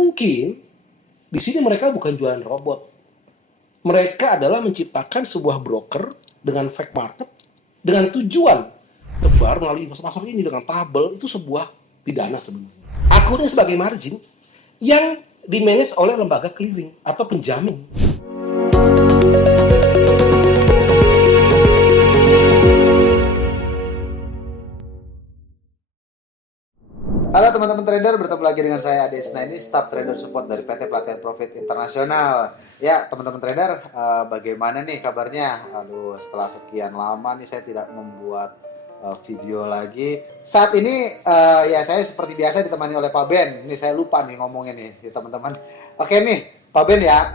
Mungkin di sini mereka bukan jualan robot. Mereka adalah menciptakan sebuah broker dengan fake market dengan tujuan sebar melalui pasar ini dengan tabel. Itu sebuah pidana sebenarnya. Akunnya sebagai margin yang dimanage oleh lembaga clearing atau penjamin. Halo teman-teman trader, bertemu lagi dengan saya Ade Isnaini, Staff Trader Support dari PT Pelatihan Profit Internasional. Ya teman-teman trader, bagaimana nih kabarnya? Aduh, setelah sekian lama nih saya tidak membuat video lagi. Saat ini ya saya seperti biasa ditemani oleh Pak Ben. Ini saya lupa nih ngomongnya nih ya, teman-teman. Oke nih, Pak Ben ya,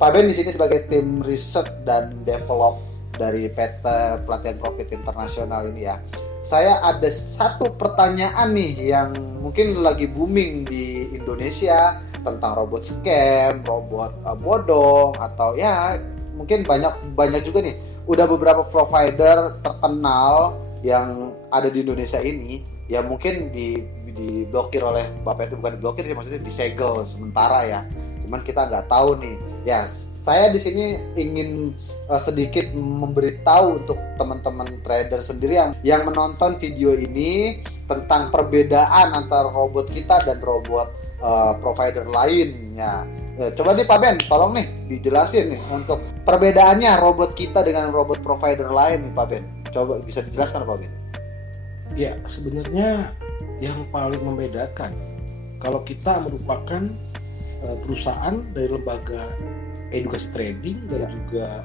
Pak Ben di sini sebagai tim riset dan develop dari PT Pelatihan Profit Internasional ini ya. Saya ada satu pertanyaan nih yang mungkin lagi booming di Indonesia tentang robot scam, robot bodong, atau ya mungkin banyak juga nih. Udah beberapa provider terkenal yang ada di Indonesia ini ya mungkin diblokir oleh Bapak, itu bukan diblokir sih, maksudnya disegel sementara ya. Cuman kita nggak tahu nih. Ya saya di sini ingin sedikit memberitahu untuk teman-teman trader sendiri yang menonton video ini tentang perbedaan antara robot kita dan robot provider lainnya. Coba nih Pak Ben, tolong nih dijelasin nih untuk perbedaannya robot kita dengan robot provider lain nih Pak Ben. Coba bisa dijelaskan Pak Ben? Ya, sebenarnya yang paling membedakan kalau kita merupakan perusahaan dari lembaga edukasi trading dan juga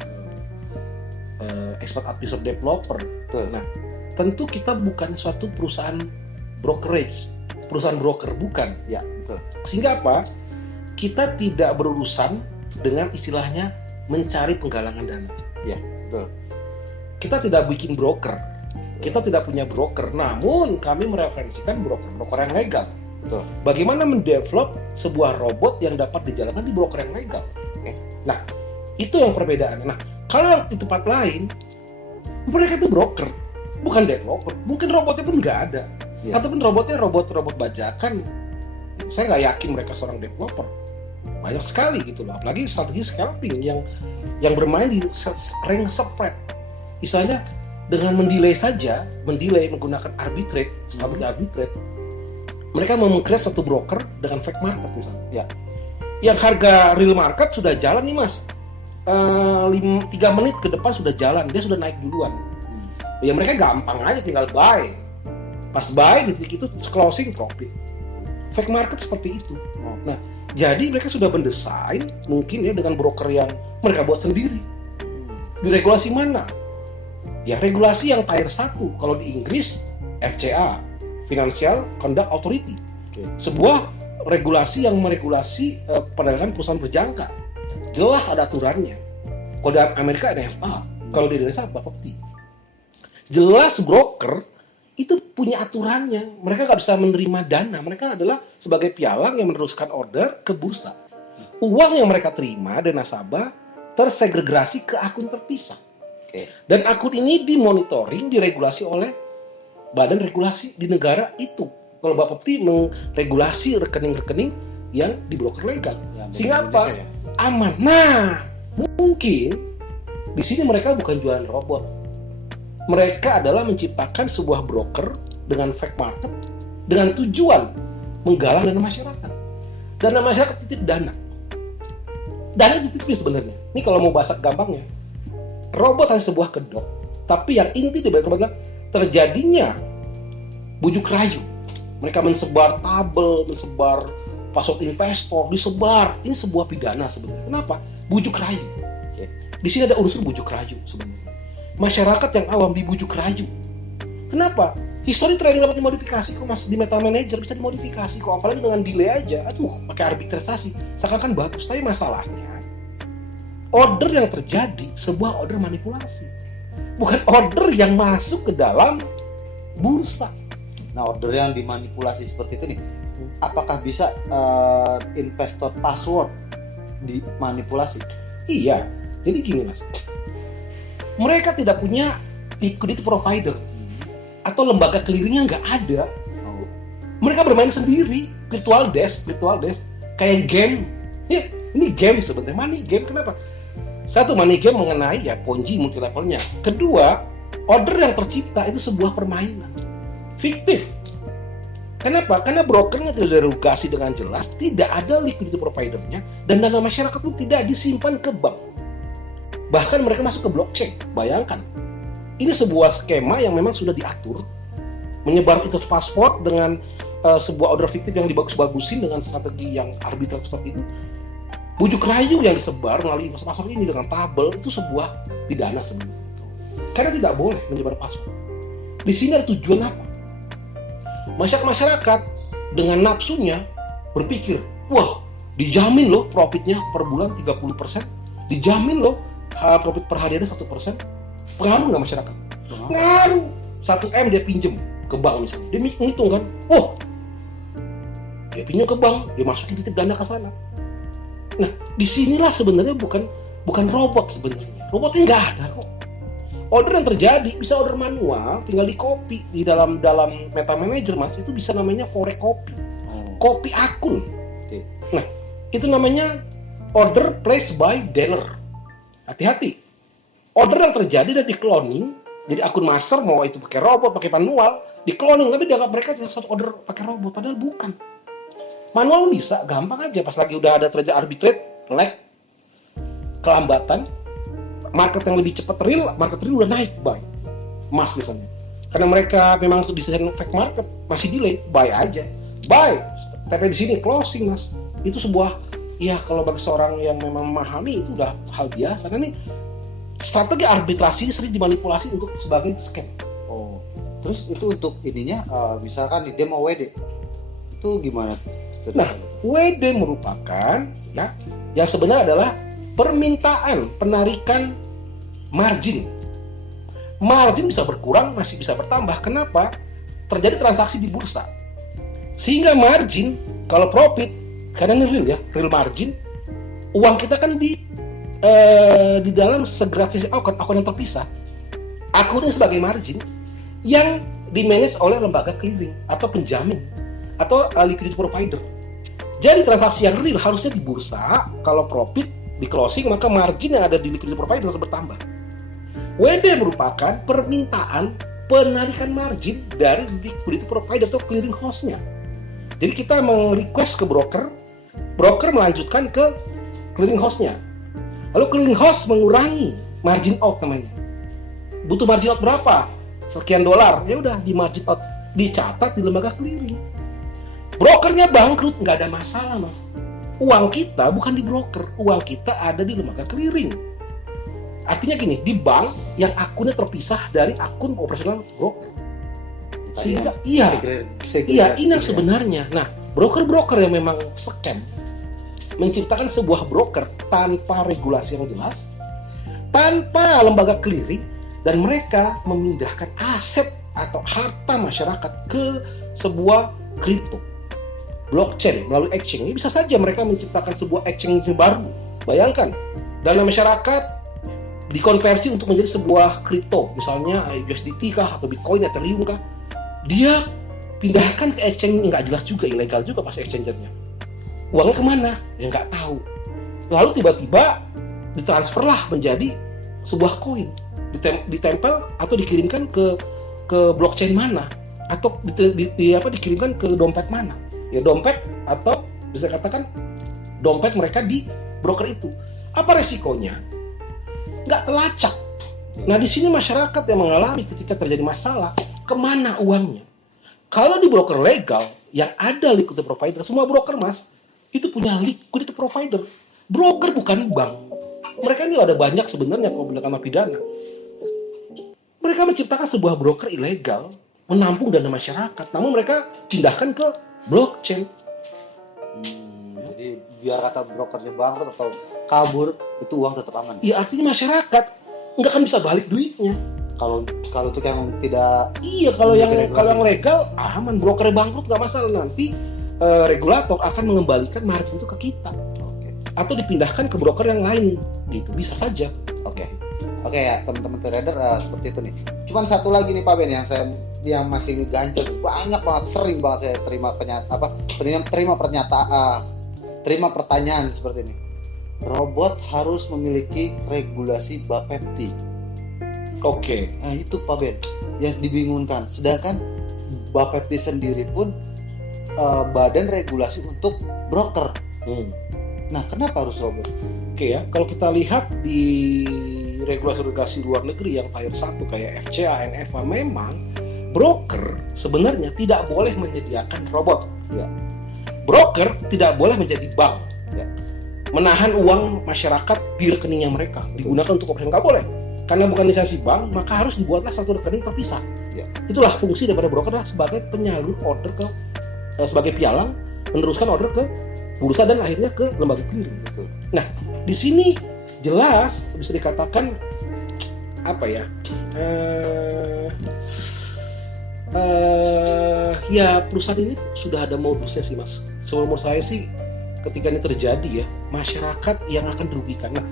expert advisor developer. Betul. Nah, tentu kita bukan suatu perusahaan brokerage, perusahaan broker bukan. Ya, betul. Sehingga apa? Kita tidak berurusan dengan istilahnya mencari penggalangan dana. Ya, betul. Kita tidak bikin broker. Kita tidak punya broker. Namun kami mereferensikan broker-broker yang legal. Betul. Bagaimana mendevelop sebuah robot yang dapat dijalankan di broker yang legal. Oke. Nah, itu yang perbedaannya. Nah, kalau di tempat lain, mereka itu broker, bukan developer. Mungkin robotnya pun nggak ada. Ya. Ataupun robotnya robot bajakan. Saya nggak yakin mereka seorang developer. Banyak sekali gitu loh. Apalagi strategi scalping yang bermain di rank spread. Misalnya dengan mendelay menggunakan arbitrage, strategi arbitrage, mereka mau meng-create satu broker dengan fake market misalnya. Ya. Yang harga real market sudah jalan nih mas, 3 menit ke depan sudah jalan, dia sudah naik duluan. Ya mereka gampang aja tinggal buy. Pas buy di titik itu closing profit. Fake market seperti itu. Nah, jadi mereka sudah mendesain mungkin ya dengan broker yang mereka buat sendiri. Di regulasi mana? Ya regulasi yang tier 1. Kalau di Inggris FCA, Financial Conduct Authority. Sebuah regulasi yang meregulasi perdagangan perusahaan berjangka. Jelas ada aturannya. Kalau di Amerika NFA, kalau di Indonesia Bapepti. Jelas broker itu punya aturannya. Mereka nggak bisa menerima dana. Mereka adalah sebagai pialang yang meneruskan order ke bursa. Uang yang mereka terima dari nasabah tersegregasi ke akun terpisah. Dan akun ini dimonitoring, diregulasi oleh badan regulasi di negara itu. Kalau Bapepti meregulasi rekening-rekening yang di broker legal. Ya, sehingga apa? Ya? Aman. Nah, mungkin di sini mereka bukan jualan robot. Mereka adalah menciptakan sebuah broker dengan fake market dengan tujuan menggalang dana masyarakat. Dana masyarakat titip dana. Dana titipnya sebenarnya. Ini kalau mau bahasa gampangnya, robot hanya sebuah kedok. Tapi yang inti di balik adalah terjadinya bujuk rayu. Mereka mensebar tabel, mensebar password investor, disebar. Ini sebuah pidana sebenarnya. Kenapa? Bujuk rayu. Di sini ada unsur bujuk rayu sebenarnya. Masyarakat yang awam dibujuk rayu. Kenapa? History trading dapat dimodifikasi kok mas. Di meta manager bisa dimodifikasi kok. Apalagi dengan delay aja. Aduh, pakai arbitrasasi. Seakan-akan bagus. Tapi masalahnya, order yang terjadi sebuah order manipulasi. Bukan order yang masuk ke dalam bursa. Nah, order yang dimanipulasi seperti itu nih, apakah bisa investor password dimanipulasi? Iya, jadi gini mas, mereka tidak punya liquidity provider atau lembaga clearingnya nggak ada. Mereka bermain sendiri. virtual desk kayak game. Ya, ini game sebenarnya, money game. Kenapa? Satu, money game mengenai ya Ponzi multi levelnya. Kedua, order yang tercipta itu sebuah permainan fiktif. Kenapa? Karena brokernya tidak dirugasi dengan jelas, tidak ada liquidity providernya, dan dana masyarakat pun tidak disimpan ke bank. Bahkan mereka masuk ke blockchain. Bayangkan, ini sebuah skema yang memang sudah diatur, menyebar itu paspor dengan sebuah order fiktif yang dibagus-bagusin dengan strategi yang arbitral seperti itu. Bujuk rayu yang disebar melalui pasar ini dengan tabel itu sebuah pidana sebenarnya. Karena tidak boleh menyebar paspor. Di sini ada tujuan apa? Masyarakat dengan nafsunya berpikir, wah, dijamin loh profitnya per bulan 30%, dijamin loh profit per hari ada 1%. Pengaruh nggak masyarakat? Pengaruh. 1 M dia pinjem ke bank misalnya, dia ngitung kan, wah, dia pinjam ke bank, dia masukin titip dana ke sana. Nah, disinilah sebenarnya bukan robot sebenarnya. Robotnya nggak ada kok. Order yang terjadi bisa order manual, tinggal di copy di dalam Meta Manager, Mas, itu bisa namanya forex copy. Copy akun. Oke. Nah, itu namanya order placed by dealer. Hati-hati. Order yang terjadi dan di cloning, jadi akun master mau itu pakai robot, pakai manual, di cloning, tapi dianggap mereka satu order pakai robot, padahal bukan. Manual bisa, gampang aja, pas lagi udah ada terjadi arbitrage, lag, kelambatan, market yang lebih cepat real, market real udah naik, buy. Emas misalnya. Karena mereka memang untuk desain fake market, masih delay, buy aja. Buy, tapi di sini closing, Mas. Itu sebuah, ya kalau bagi seorang yang memang memahami itu udah hal biasa. Karena ini strategi arbitrasi ini sering dimanipulasi untuk sebagai scam. Oh, terus itu untuk ininya, misalkan di demo WD, itu gimana? Nah, WD merupakan ya yang sebenarnya adalah permintaan penarikan margin. Margin bisa berkurang, masih bisa bertambah. Kenapa? Terjadi transaksi di bursa. Sehingga margin, kalau profit, karena ini real ya, real margin, uang kita kan di dalam segera sisi akun yang terpisah. Akun ini sebagai margin yang dimanage oleh lembaga clearing atau penjamin atau liquidity provider. Jadi transaksi yang real harusnya di bursa, kalau profit di closing maka margin yang ada di liquidity provider terus bertambah. WD merupakan permintaan penarikan margin dari liquidity provider atau clearing house-nya. Jadi kita request ke broker melanjutkan ke clearing house-nya. Lalu clearing house mengurangi margin out namanya. Butuh margin out berapa? Sekian dolar. Ya udah di margin out dicatat di lembaga clearing. Brokernya bangkrut, nggak ada masalah, Mas. Uang kita bukan di broker, uang kita ada di lembaga clearing. Artinya gini, di bank yang akunnya terpisah dari akun operasional broker. Sehingga iya, ini yang sebenarnya. Nah, broker-broker yang memang scam menciptakan sebuah broker tanpa regulasi yang jelas, tanpa lembaga clearing, dan mereka memindahkan aset atau harta masyarakat ke sebuah kripto. Blockchain melalui exchange. Ini bisa saja mereka menciptakan sebuah exchange baru. Bayangkan, dana masyarakat dikonversi untuk menjadi sebuah kripto, misalnya USDT kah atau Bitcoin, Ethereum kah. Dia pindahkan ke exchange yang nggak jelas juga, ilegal juga pas exchangernya. Uangnya kemana? Ya nggak tahu. Lalu tiba-tiba ditransferlah menjadi sebuah koin, ditempel atau dikirimkan ke blockchain mana, atau dikirimkan ke dompet mana. Ya dompet atau bisa katakan dompet mereka di broker itu. Apa resikonya? Nggak telacak. Nah di sini masyarakat yang mengalami ketika terjadi masalah, kemana uangnya? Kalau di broker legal yang ada liquidity provider, semua broker, Mas, itu punya liquidity provider. Broker bukan bank. Mereka ini ada banyak sebenarnya kalau menggunakan pidana. Mereka menciptakan sebuah broker ilegal menampung dana masyarakat, namun mereka pindahkan ke blockchain. Jadi biar kata brokernya bangkrut atau kabur, itu uang tetap aman. Ya artinya masyarakat nggak akan bisa balik duitnya. Kalau untuk yang tidak, iya, kalau yang legal aman, broker bangkrut nggak masalah, nanti regulator akan mengembalikan margin itu ke kita. Oke. Atau dipindahkan ke broker yang lain, gitu bisa saja. Oke ya teman-teman trader, seperti itu nih. Cuman satu lagi nih Pak Ben yang saya yang masih ngeganjel banyak banget, sering banget saya terima terima pertanyaan seperti ini. Robot harus memiliki regulasi Bapepti. Oke. Nah itu Pak Ben yang dibingungkan. Sedangkan Bapepti sendiri pun badan regulasi untuk broker. Nah kenapa harus robot? Oke ya, kalau kita lihat di regulasi luar negeri yang tier 1 kayak FCA, NFA, memang broker sebenarnya tidak boleh menyediakan robot. Ya. Broker tidak boleh menjadi bank. Ya. Menahan uang masyarakat di rekeningnya mereka, digunakan untuk operasi, nggak boleh. Karena bukan lisensi bank, maka harus dibuatlah satu rekening terpisah. Ya. Itulah Itulah fungsi daripada broker adalah sebagai penyalur order sebagai pialang, meneruskan order ke bursa dan akhirnya ke lembaga clearing. Betul. Nah, di sini jelas bisa dikatakan apa ya? Ya perusahaan ini sudah ada modusnya sih mas. Menurut saya sih ketika ini terjadi ya masyarakat yang akan dirugikan. Nah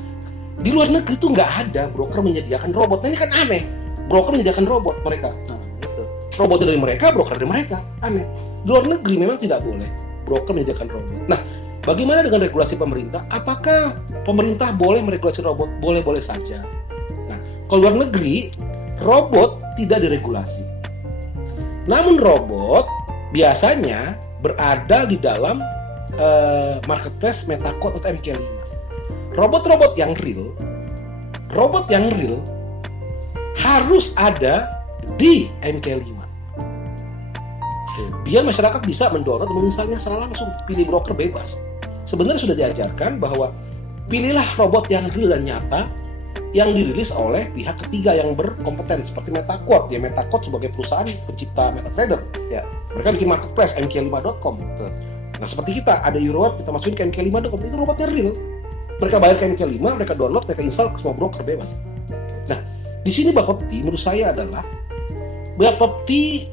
di luar negeri tuh nggak ada broker menyediakan robot. Nah ini kan aneh. Broker menyediakan robot mereka. Nah, itu. Robot dari mereka, broker dari mereka. Aneh. Di luar negeri memang tidak boleh broker menyediakan robot. Nah bagaimana dengan regulasi pemerintah? Apakah pemerintah boleh meregulasi robot? Boleh-boleh saja. Nah kalau luar negeri robot tidak diregulasi. Namun robot biasanya berada di dalam marketplace MetaQuote atau MQ5. Robot-robot yang real harus ada di MQ5. Biar masyarakat bisa mendownload dan menginstalnya secara langsung, pilih broker bebas. Sebenarnya sudah diajarkan bahwa pilihlah robot yang real dan nyata yang dirilis oleh pihak ketiga yang berkompeten seperti MetaQuote. Ya MetaQuote sebagai perusahaan pencipta MetaTrader. Ya. Mereka bikin marketplace mq5.com. Nah seperti kita ada Euroweb, kita masukin ke mq5.com, itu robotnya real. Mereka bayar ke mq5, mereka download, mereka install ke semua broker bebas. Nah di sini Bapepti menurut saya adalah Bapepti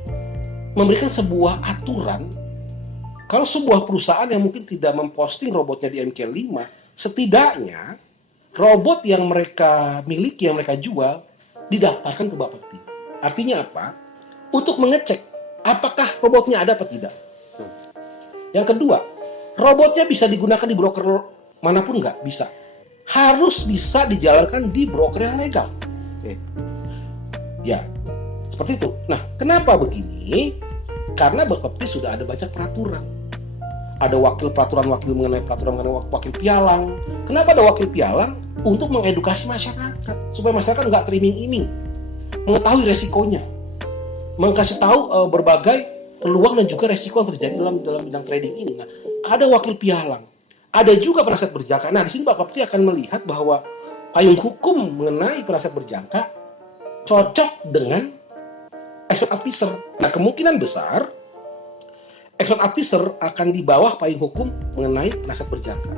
memberikan sebuah aturan kalau sebuah perusahaan yang mungkin tidak memposting robotnya di MQ5, setidaknya robot yang mereka miliki, yang mereka jual, didaftarkan ke Bapepti. Artinya apa? Untuk mengecek apakah robotnya ada apa tidak. Yang kedua, robotnya bisa digunakan di broker manapun nggak? Bisa. Harus bisa dijalankan di broker yang legal. Ya, seperti itu. Nah, kenapa begini? Karena Bapepti sudah ada banyak peraturan. Ada peraturan wakil mengenai wakil pialang. Kenapa ada wakil pialang? Untuk mengedukasi masyarakat supaya masyarakat nggak teriming-iming, mengetahui resikonya, mengkasih tahu berbagai peluang dan juga resiko yang terjadi dalam bidang trading ini. Nah, ada wakil pialang, ada juga penasihat berjangka. Nah, di sini Bapepti akan melihat bahwa payung hukum mengenai penasihat berjangka cocok dengan expert officer. Nah, kemungkinan besar expert officer akan di bawah payung hukum mengenai penasihat berjangka.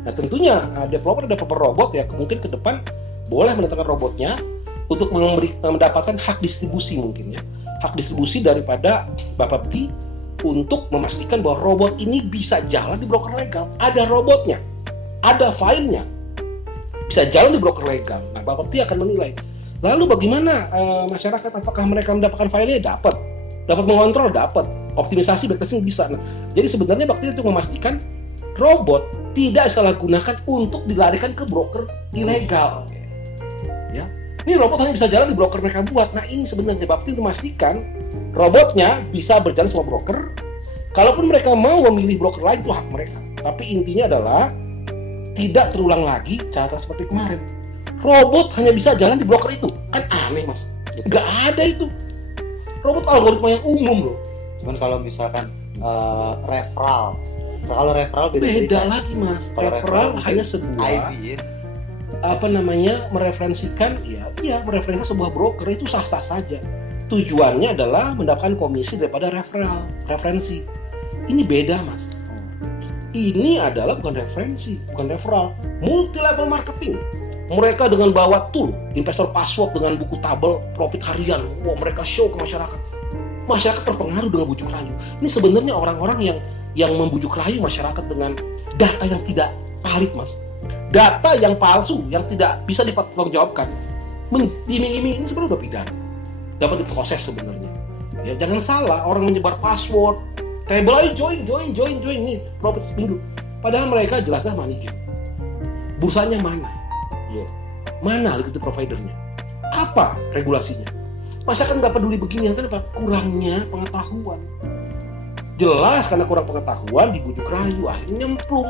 Nah, tentunya developer robot ya mungkin ke depan boleh mendatangkan robotnya untuk mendapatkan hak distribusi mungkin ya. Hak distribusi daripada Bapepti untuk memastikan bahwa robot ini bisa jalan di broker legal. Ada robotnya, ada filenya, bisa jalan di broker legal. Nah, Bapepti akan menilai. Lalu bagaimana masyarakat, apakah mereka mendapatkan filenya? Dapat mengontrol, dapat optimisasi, backtesting bisa. Nah, jadi sebenarnya Bapepti itu memastikan robot tidak salah gunakan untuk dilarikan ke broker ilegal. Ya, ini robot hanya bisa jalan di broker mereka buat. Nah, ini sebenarnya Bapepti itu memastikan robotnya bisa berjalan semua broker. Kalaupun mereka mau memilih broker lain itu hak mereka. Tapi intinya adalah tidak terulang lagi cara seperti kemarin. Robot hanya bisa jalan di broker itu. Kan aneh mas. Nggak ada itu. Robot algoritma yang umum loh. Cuman kalau misalkan referral, kalau referral beda lagi mas. Kalau referral hanya sebuah IV, ya? Mereferensikan mereferensikan sebuah broker itu sah-sah saja. Tujuannya adalah mendapatkan komisi daripada referensi. Ini beda mas. Ini adalah bukan referensi, bukan referral, multi level marketing. Mereka dengan bawa tool investor password dengan buku tabel profit harian, mereka show ke masyarakat. Masyarakat terpengaruh dengan bujuk rayu. Ini sebenarnya orang-orang yang membujuk rayu masyarakat dengan data yang tidak valid mas. Data yang palsu, yang tidak bisa dipertanggungjawabkan. Iming-iming ini sebenarnya udah pidana. Dapat diproses sebenarnya. Ya jangan salah, orang menyebar password, table aja join nih, profit seminggu. Padahal mereka jelasnya money game. Bursanya mana? Iya. Mana liquidity providernya? Apa regulasinya? Masyarakat nggak peduli beginian, kenapa? Kurangnya pengetahuan. Jelas karena kurang pengetahuan dibujuk rayu, akhirnya nyemplung.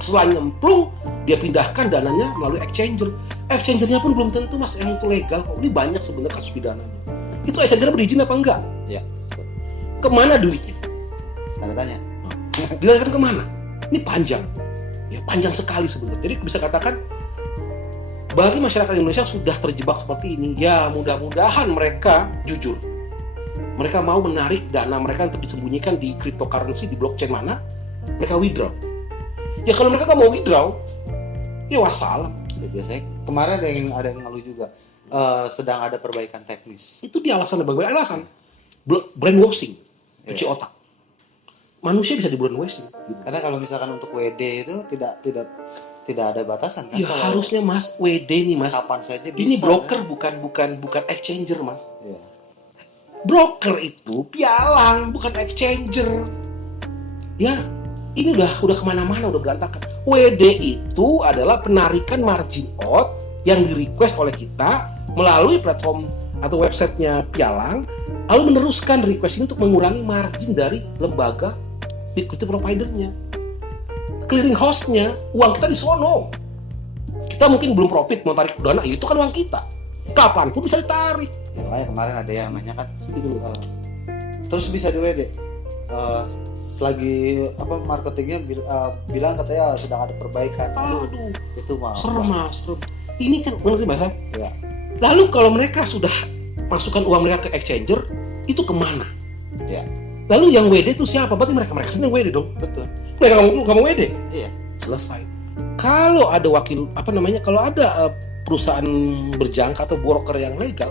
Setelah nyemplung, dia pindahkan dananya melalui exchanger. Exchanger-nya pun belum tentu mas yang itu legal kok. Ini banyak sebenarnya kasus pidananya. Itu exchanger berizin apa enggak? Ya. Kemana duitnya? Tanda tanya. Dilarikan kemana? Ini panjang. Ya panjang sekali sebenarnya. Jadi bisa katakan bagi masyarakat Indonesia sudah terjebak seperti ini, ya mudah-mudahan mereka jujur. Mereka mau menarik dana mereka untuk disembunyikan di cryptocurrency, di blockchain mana, mereka withdraw. Ya kalau mereka nggak mau withdraw, ya wassalam. Ya, biasanya kemarin ada yang ngeluh juga, sedang ada perbaikan teknis. Itu dia alasan, berbagai alasan. Brainwashing, cuci otak. Manusia bisa di brainwashing. Gitu. Karena kalau misalkan untuk WD itu tidak ada batasan kan? Ya harusnya mas, WD nih mas. Kapan saja bisa. Ini broker kan? bukan exchanger mas. Ya. Broker itu pialang, bukan exchanger. Ya, ini udah kemana-mana, udah berantakan. WD itu adalah penarikan margin out yang di-request oleh kita melalui platform atau websitenya pialang, lalu meneruskan request ini untuk mengurangi margin dari lembaga liquidity providernya. Clearing house-nya, uang kita di sono. Kita mungkin belum profit mau tarik dana, itu kan uang kita. Kapanpun bisa ditarik. Ya, makanya kemarin ada yang nanya kan, Gitu. terus bisa di WD. Selagi marketingnya bilang katanya sedang ada perbaikan. Aduh, Itu mah. serem mas, serem. Ini kan benar sih mas. Ya. Lalu kalau mereka sudah masukkan uang mereka ke exchanger, itu kemana? Ya. Lalu yang WD itu siapa? Berarti mereka sendiri WD dong. Betul. Mereka nggak mau WD. Iya. Selesai. Kalau ada wakil kalau ada perusahaan berjangka atau broker yang legal,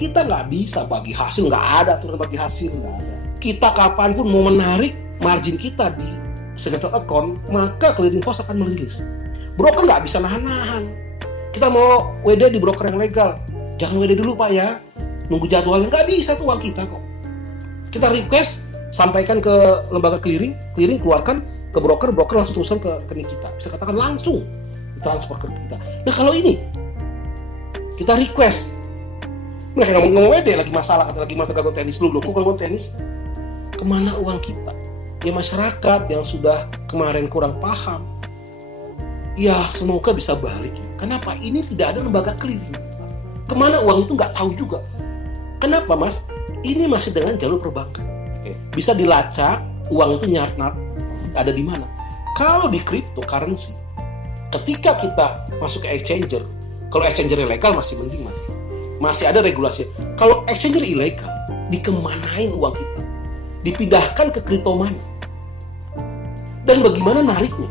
kita nggak bisa bagi hasil, nggak ada aturan bagi hasil, nggak ada. Kita kapanpun mau menarik margin kita di segmented account, maka clearing house akan merilis. Broker nggak bisa nahan-nahan. Kita mau WD di broker yang legal, jangan WD dulu pak ya, nunggu jadwalnya, nggak bisa tuh uang kita kok. Kita request, sampaikan ke lembaga clearing keluarkan ke broker langsung teruskan ke kita. Bisa katakan langsung transfer ke kita. Nah kalau ini kita request, mereka nggak mau WD, lagi masalah gangguan teknis dulu. Kok gangguan teknis? Kemana uang kita? Ya masyarakat yang sudah kemarin kurang paham, ya semoga bisa balik. Kenapa? Ini tidak ada lembaga clearing. Kemana uang itu nggak tahu juga. Kenapa mas? Ini masih dengan jalur perbankan. Bisa dilacak uang itu ada di mana. Kalau di cryptocurrency, ketika kita masuk ke exchanger, kalau exchanger ilegal masih mending mas, masih ada regulasi. Kalau exchanger ilegal, dikemanain uang kita? Dipindahkan ke kripto mana? Dan bagaimana nariknya?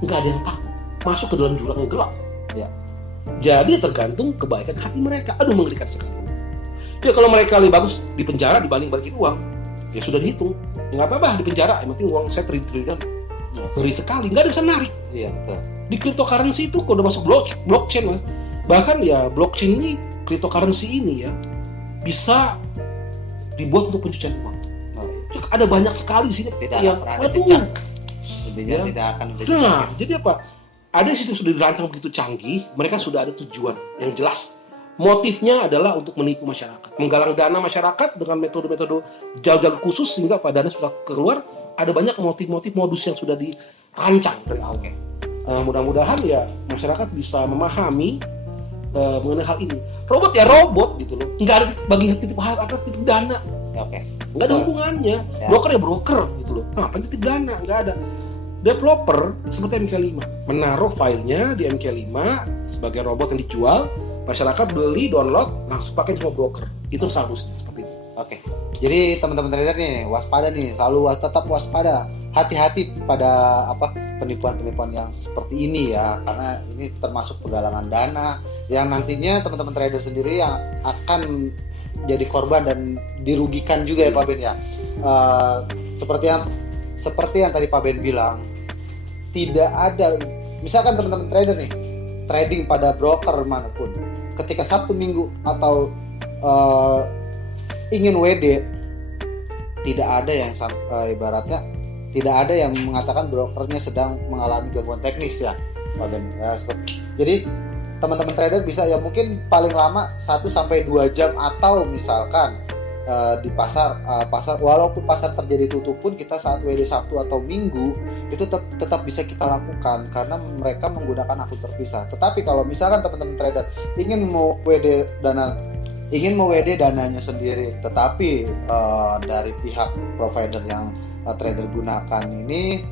Nggak ada yang tahu. Masuk ke dalam jurang yang gelap. Ya. Jadi tergantung kebaikan hati mereka. Aduh mengerikan sekali. Ya kalau mereka lebih bagus di penjara dibanding balikin uang, ya sudah dihitung. Ya nggak apa-apa di penjara, yang penting uang saya triliunan. Ngeri sekali, nggak ada bisa narik. Iya betul. Di cryptocurrency itu kalau udah masuk blockchain mas, bahkan ya blockchain ini, cryptocurrency ini ya bisa dibuat untuk pencucian uang. Oh, iya. Ada banyak sekali di sini. Tidak yang, pernah ada jejak. Intinya Ya. tidak akan ada Nah, jejak. jadi apa? Ada sistem sudah dirancang begitu canggih, mereka sudah ada tujuan yang jelas. Motifnya adalah untuk menipu masyarakat, menggalang dana masyarakat dengan metode-metode jalur khusus sehingga pada dana sudah keluar. Ada banyak motif-motif modus yang sudah dirancang dari awal. Mudah-mudahan ya masyarakat bisa memahami mengenai hal ini. Robot ya robot gitu loh, nggak ada bagi titip dana, Oke. nggak ada hubungannya. Ya. Broker ya broker gitu loh. Nah, titip dana nggak ada. Developer seperti MK5 menaruh filenya di MK5 sebagai robot yang dijual. Masyarakat beli, download, langsung pakai cuma broker. Itu seharusnya seperti itu. Oke. Jadi teman-teman trader nih waspada nih, selalu tetap waspada, hati-hati pada penipuan-penipuan yang seperti ini ya, karena ini termasuk penggalangan dana yang nantinya teman-teman trader sendiri yang akan jadi korban dan dirugikan juga ya Pak Ben ya. Seperti yang tadi Pak Ben bilang, tidak ada, misalkan teman-teman trader nih trading pada broker manapun, ketika Sabtu Minggu atau ingin WD, tidak ada yang ibaratnya tidak ada yang mengatakan brokernya sedang mengalami gangguan teknis ya, Pak Ben. Ya, jadi teman-teman trader bisa ya mungkin paling lama 1 sampai 2 jam, atau misalkan di pasar walaupun pasar terjadi tutup pun kita saat WD Sabtu atau Minggu itu tetap bisa kita lakukan karena mereka menggunakan akun terpisah. Tetapi kalau misalkan teman-teman trader ingin mau WD dananya sendiri, tetapi dari pihak provider yang trader gunakan ini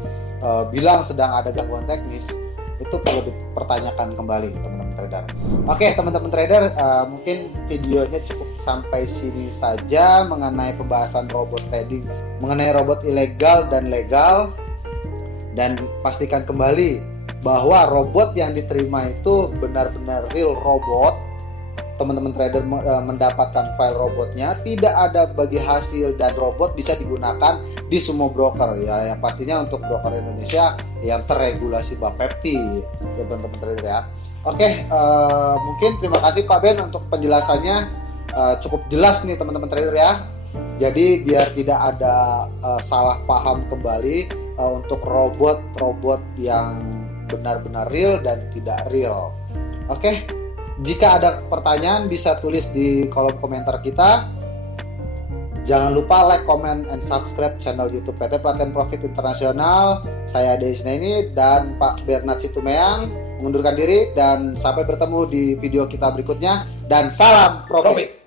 bilang sedang ada gangguan teknis, itu perlu dipertanyakan kembali teman-teman trader. Oke teman-teman trader, mungkin videonya cukup sampai sini saja mengenai pembahasan robot trading, mengenai robot ilegal dan legal. Dan pastikan kembali bahwa robot yang diterima itu benar-benar real robot. Teman-teman trader mendapatkan file robotnya, tidak ada bagi hasil, dan robot bisa digunakan di semua broker ya, yang pastinya untuk broker Indonesia yang terregulasi Bapepti, teman-teman trader ya. Oke, mungkin terima kasih Pak Ben untuk penjelasannya, cukup jelas nih teman-teman trader ya. Jadi biar tidak ada salah paham kembali untuk robot yang benar-benar real dan tidak real. Oke. Jika ada pertanyaan bisa tulis di kolom komentar kita. Jangan lupa like, comment, and subscribe channel YouTube PT Pelatihan Profit Internasional. Saya Ade Isnaini dan Pak Bernard Situmeang mengundurkan diri, dan sampai bertemu di video kita berikutnya, dan salam profit.